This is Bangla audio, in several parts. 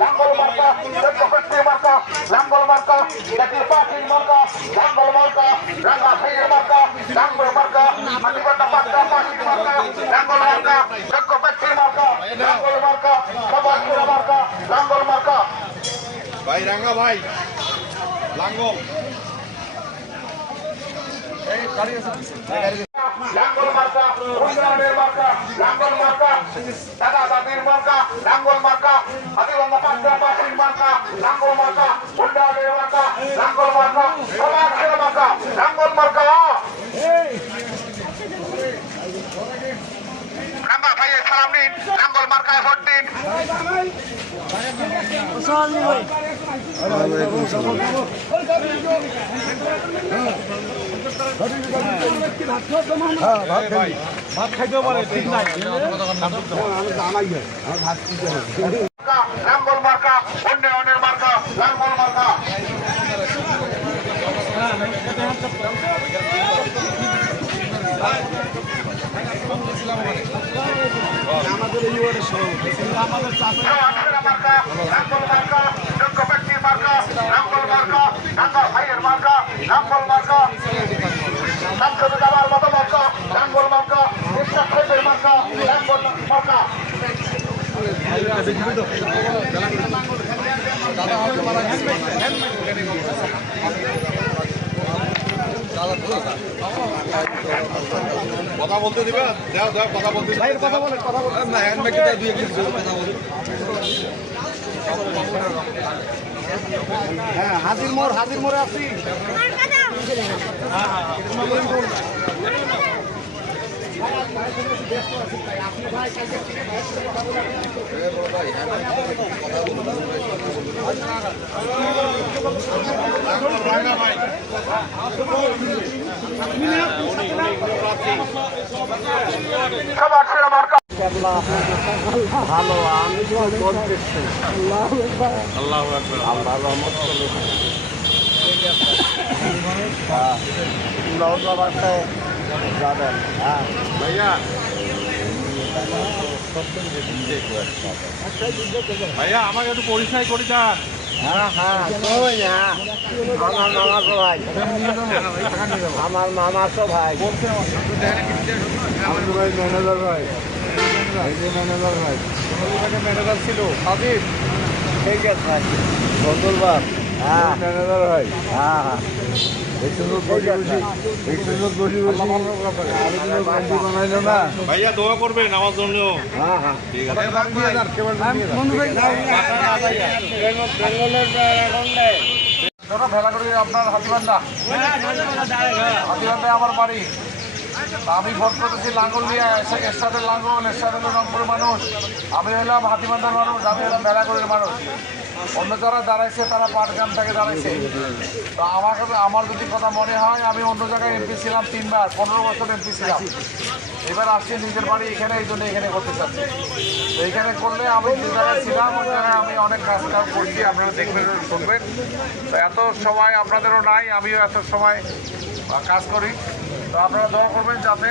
লাঙ্গল মার্কা, চক্রবর্তী মার্কা, লাঙ্গল মার্কা, জাতীয় পার্টির মার্কা, লাঙ্গল মার্কা, রাঙ্গা ভাইয়ের মার্কা, লাঙ্গল মার্কা, মাটিবান্ডা পাঁচটা পার্টির মার্কা, লাঙ্গল মার্কা, চক্রবর্তীর মার্কা, লাঙ্গল মার্কা, সবাইপুর মার্কা, লাঙ্গল মার্কা। ভাই রাঙ্গা ভাই, লাঙ্গল। লাঙ্গল মার্কা, উন্নয়নের মার্কা, লাঙ্গল মার্কা, দাদা দাদির মার্কা, লাঙ্গল মার্কা, হাতিবান্ধা পাঁচটা পাখির মার্কা, লাঙ্গল মার্কা, উন্নয়নের মার্কা, লাঙ্গল মার্কা, সমাজের মার্কা, লাঙ্গল মার্কা। রাঙ্গা ভাইয়ের সালাম নিন, লাঙ্গল মার্কায় ভোট দিন। ভাত খাইতেও পারে, ঠিক নাই। লাঙ্গল মার্কা, উন্নয়নের মার্কা, লাঙ্গল মার্কা। আমাদের এই ওয়ার্ডের সভাপতি আমাদের মার্কা, লাঙ্গল মার্কা, চক্রবর্তী মার্কা, লাঙ্গল মার্কা, রাঙ্গা ভাইয়ের মার্কা, লাঙ্গল মার্কা, সংসদে যাওয়ার মতো মার্কা, লাঙ্গল মার্কা, ইসলাম ভাইয়ের মার্কা, লাঙ্গল মার্কা। কথা বলতে দিবে, দাও দাও কথা বলতে কথা বলে না, হ্যান্ডমেকে দুই একদিন কথা বলে। হ্যাঁ, হাজির মোড়ে আছি। ভালো, আমি তো বলতেছি আল্লাহ রহমত যাবেন। হ্যাঁ ভাইয়া, ভাইয়া আমাকে একটু পরিচয় করে দেন। হ্যাঁ হ্যাঁ, আমার মামা তো ভাই, আমার মামা তো ভাই, আমাদের ভাই ম্যানেজার ভাই, ম্যানেজার ভাই, ম্যানেজার ছিল হাবিব, ঠিক আছে ভাই, বদলবার। হ্যাঁ ম্যানেজার ভাই। হ্যাঁ হ্যাঁ, ভাইয়া দোয়া করবেন আমার জন্য। হ্যাঁ হ্যাঁ, ঠিক আছে, ভেলাগুড়ি আপনার হাতিবান্ধা, হাতিবান্ধায় আমার বাড়ি। আমি ভোট করতেছি লাঙ্গল দিয়ে, এরশাদের লাঙ্গল, এরশাদ হলো রংপুরের মানুষ, আমি হলাম হাতিবান্ধার মানুষ, আমি হলাম ভেলাগুড়ির মানুষ। অন্য যারা দাঁড়াইছে তারা পাটগ্রাম থেকে দাঁড়াইছে। তো আমার যদি কথা মনে হয়, আমি অন্য জায়গায় এমপি ছিলাম 3 বার, 15 বছর এমপি ছিলাম। এবার আসছি নিজের বাড়ি এখানে, এই জন্য এখানে করতে চাচ্ছি। তো এইখানে করলে আমি যে জায়গায় ছিলাম ওই জায়গায় আমি অনেক কাজ করছি, আপনারা দেখবেন শুনবেন। তো এত সময় আপনাদেরও নাই, আমিও এত সময় কাজ করি। তো আপনারা দোয়া করবেন যাতে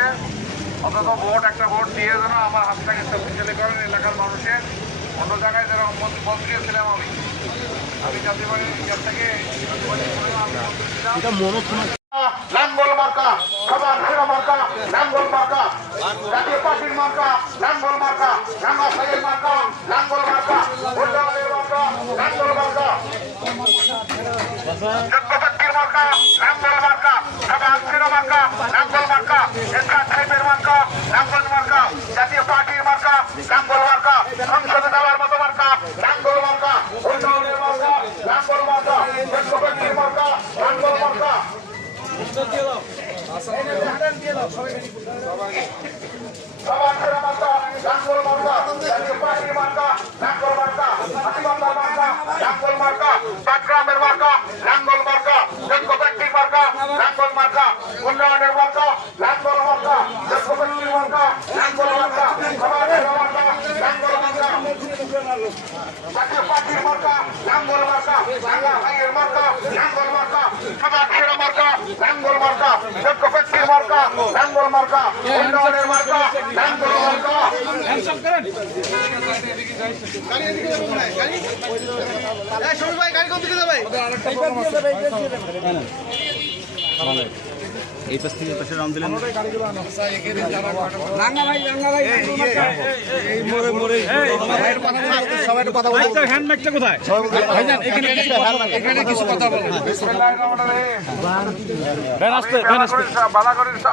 অন্তত একটা ভোট দিয়ে যেন আমার হাতটাকে শক্তিশালী করেন এলাকার মানুষের। অন্য জায়গায় যেরকম মন্ত্রী ছিলাম আমি জাতীয় বাড়ির থেকে লাঙ্গল মার্কা, সবার সেরা মার্কা, লাঙ্গল মার্কা, জাতীয় পার্টির মার্কা, লাঙ্গল মার্কা, রাঙ্গা ভাইয়ের মার্কা, লাঙ্গল মার্কা, উন্নয়নের মার্কা, লাঙ্গল মার্কা, চক্রবর্তীর মার্কা, লাঙ্গল মার্কা, সবার সেরা মার্কা, লাঙ্গল মার্কা, ইসলাম ভাইয়ের মার্কা, লাঙ্গল মার্কা, জাতীয় পার্টির মার্কা, লাঙ্গল মার্কা, সংসদে যাওয়ার মতো মার্কা, লাঙ্গল মার্কা, উন্নয়নের মার্কা, লাঙ্গল মার্কা, চক্রবর্তীর মার্কা, লাঙ্গল মার্কা। সবার সেরা মার্কা, লাঙ্গল মার্কা, জাতীয় পার্টির মার্কা, লাঙ্গল মার্কা, হাতিবান্ধার মার্কা, লাঙ্গল মার্কা, পাটগ্রামের মার্কা, লাঙ্গল মার্কা, চক্রবর্তীর মার্কা, লাঙ্গল মার্কা, উন্নয়নের মার্কা, লাঙ্গল মার্কা, চক্রবর্তীর মার্কা, লাঙ্গল মার্কা, সবার সেরা মার্কা, লাঙ্গল মার্কা, জাতীয় পার্টির মার্কা, লাঙ্গল মার্কা, রাঙ্গা ভাইয়ের মার্কা, লাঙ্গল মার্কা, সবার সেরা মার্কা, লাঙ্গল মার্কা, চক্রবর্তীর মার্কা লাঙ্গল মার্কা উন্নয়নের মার্কা লাঙ্গল মার্কা। এই পাশ থেকে পাশে রাউন্ড দিলেন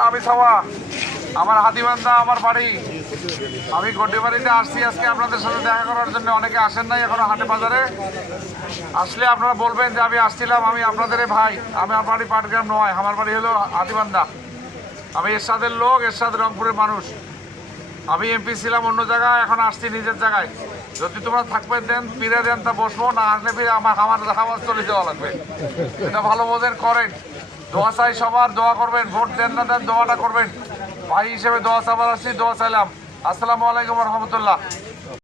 আমি সবা আমার হাতিবান্ধা আমার বাড়ি। আমি গড্ডিবাড়িতে আসছি আজকে আপনাদের সাথে দেখা করার জন্য। অনেকে আসেন নাই এখনো হাটে বাজারে। আসলে আপনারা বলবেন যে আমি আসছিলাম, আমি আপনাদের ভাই। আমার বাড়ি পাটগ্রাম নয়, আমার বাড়ি হলো হাতিবান্ধা। আমি এরশাদের লোক, এরশাদ রংপুরের মানুষ। আমি এমপি ছিলাম অন্য জায়গায়, এখন আসছি নিজের জায়গায়। যদি তোমরা থাকবে দেন ফিরে দেন তা বসবো, না আসলে ফিরে আমার খাবার চলে যাওয়া লাগবে। এটা ভালো বোঝেন, করেন। দোয়া চাই সবার, দোয়া করবেন। ভোট দেন না দেন দোয়াটা করবেন। ভাই হিসেবে দোয়া চাবার আসছি, দোয়া চাইলাম। আসসালামু আলাইকুম রহমতুল্লাহ।